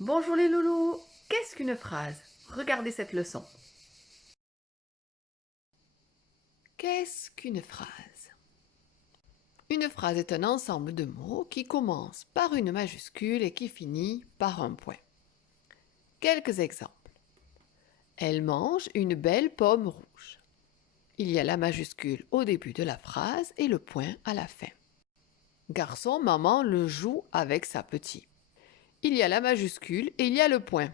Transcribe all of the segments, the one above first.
Bonjour les loulous, qu'est-ce qu'une phrase? Regardez cette leçon. Qu'est-ce qu'une phrase? Une phrase est un ensemble de mots qui commence par une majuscule et qui finit par un point. Quelques exemples. Elle mange une belle pomme rouge. Il y a la majuscule au début de la phrase et le point à la fin. Garçon, maman le joue avec sa petite. Il y a la majuscule et il y a le point.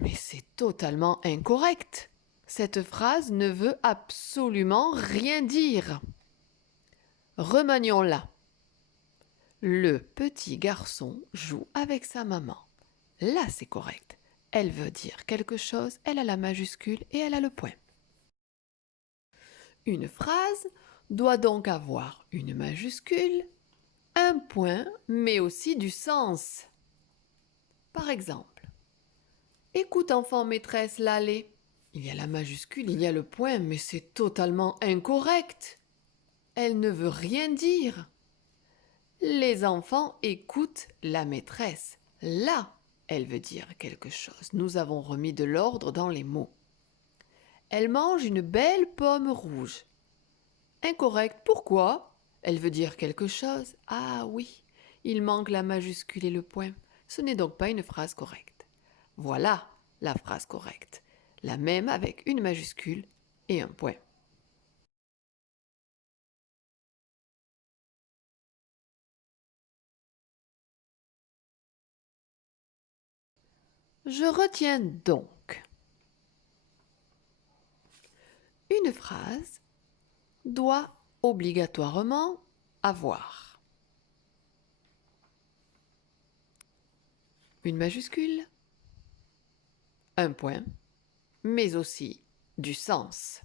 Mais c'est totalement incorrect. Cette phrase ne veut absolument rien dire. Remanions-la. Le petit garçon joue avec sa maman. Là, c'est correct. Elle veut dire quelque chose, elle a la majuscule et elle a le point. Une phrase doit donc avoir une majuscule, un point, mais aussi du sens. Par exemple, écoute enfant maîtresse l'allée. Il y a la majuscule, il y a le point, mais c'est totalement incorrect. Elle ne veut rien dire. Les enfants écoutent la maîtresse. Là, elle veut dire quelque chose. Nous avons remis de l'ordre dans les mots. Elle mange une belle pomme rouge. Incorrect. Pourquoi? Elle veut dire quelque chose. Ah oui, il manque la majuscule et le point. Ce n'est donc pas une phrase correcte. Voilà la phrase correcte. La même avec une majuscule et un point. Je retiens donc. Une phrase doit obligatoirement avoir une majuscule, un point, mais aussi du sens.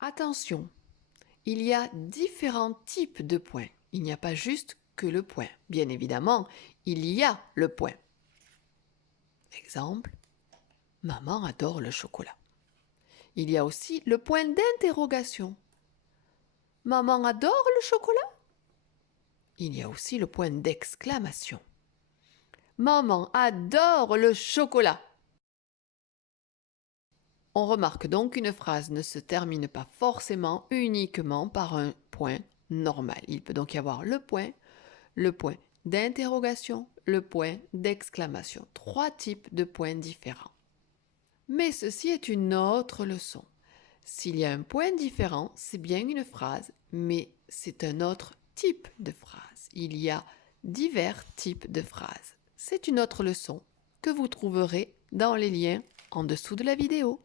Attention, il y a différents types de points. Il n'y a pas juste que le point. Bien évidemment, il y a le point. Exemple, maman adore le chocolat. Il y a aussi le point d'interrogation. Maman adore le chocolat? Il y a aussi le point d'exclamation. Maman adore le chocolat. On remarque donc qu'une phrase ne se termine pas forcément uniquement par un point normal. Il peut donc y avoir le point d'interrogation, le point d'exclamation. 3 types de points différents. Mais ceci est une autre leçon. S'il y a un point différent, c'est bien une phrase, mais c'est un autre type de phrase. Il y a divers types de phrases. C'est une autre leçon que vous trouverez dans les liens en dessous de la vidéo.